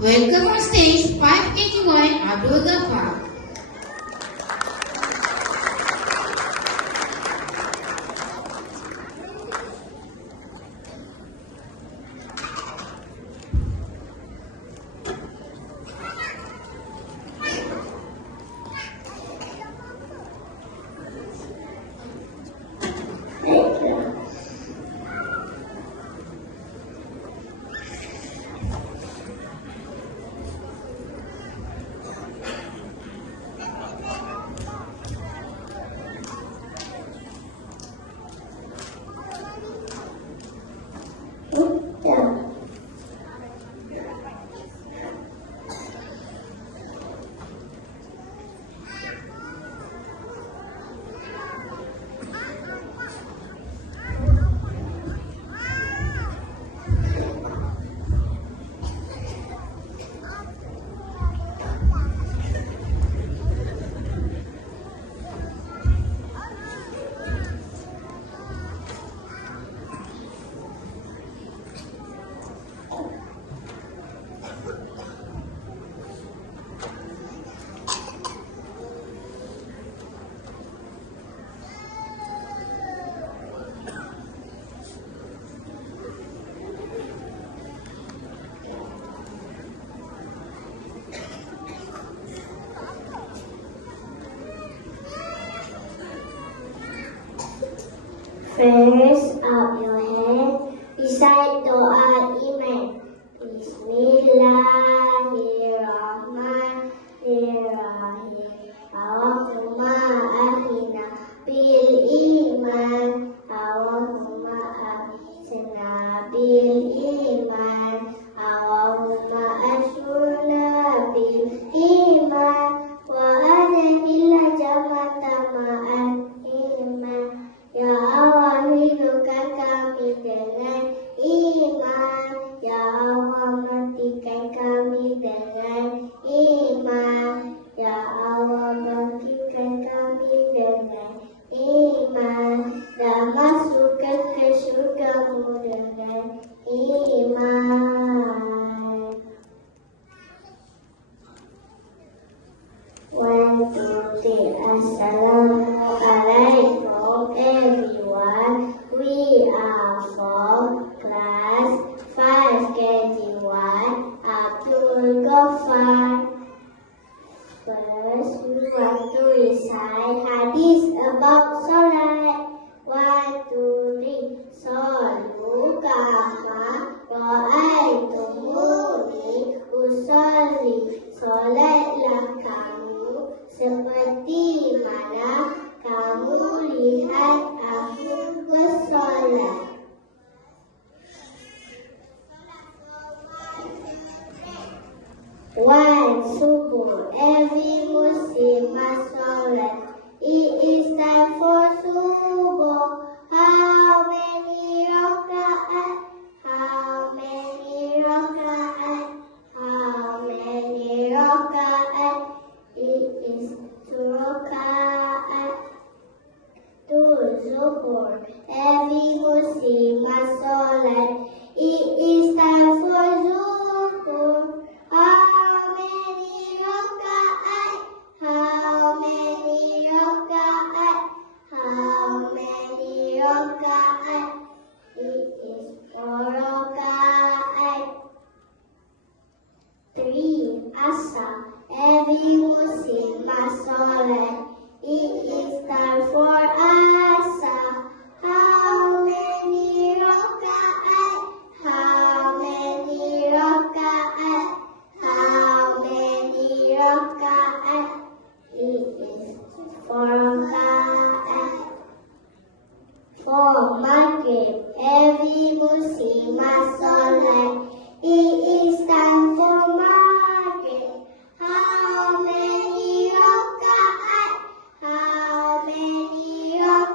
Welcome on stage 581 Abdul Ghaffar. Raise up your hand, recite Doa Iman. Bismillahirrahmanirrahim. Allahumma ahina bil iman. Allahumma ahina bil iman. Allahumma ashurna bil iman. Wa adhil jamata ma'al iman. Ya Allah, hidupkan kami dengan iman. Ya Allah, matikan kami dengan iman. Ya Allah, bangkitkan kami dengan iman. Dan masukkan ke surgamu dengan iman. 1, 2, 3. Assalamualaikum everyone. We are from class 5 KG1 Abdul Ghaffar. First, we want to recite hadith about Salat. 1, 2, 3. Sallu kama ra'aitumuni usolli. Salatlah kamu seperti mana kamu lihat aku bersolat. One subuh, every Muslim must solat. It is time for subuh. How many rakaat? How many rakaat? How many rakaat? It is 2 rakaat. 2 zuhur, every Muslim must solat. It is time for zuhur. How many rakaat? How many rakaat? How many rakaat? It is 4 rakaat. 3 asar, every Muslim must solat. It is time for asar. How many rakaat? How many rakaat? How many rakaat? It is 4 rakaat. 4 maghrib, every Muslim must solat. It is time for maghrib. How many rakaat? How many rakaat?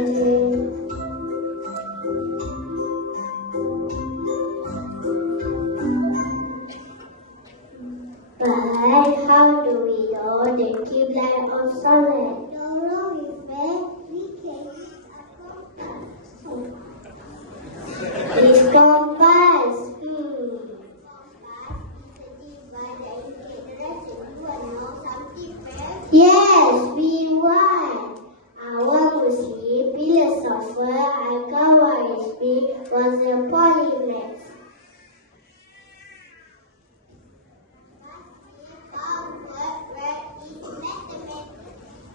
But how do we know the Qibla of Salat? It's compass. Yes, we won. Our Muslim philosopher Al-Khwarizmi was a polymath.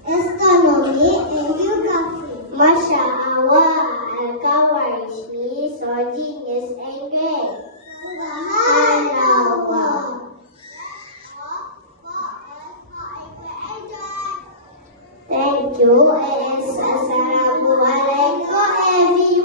Astronomy and geography. Masya Allah, Al-Khwarizmi saw genius and great. Subhanallah. Thank you. Assalamualaikum.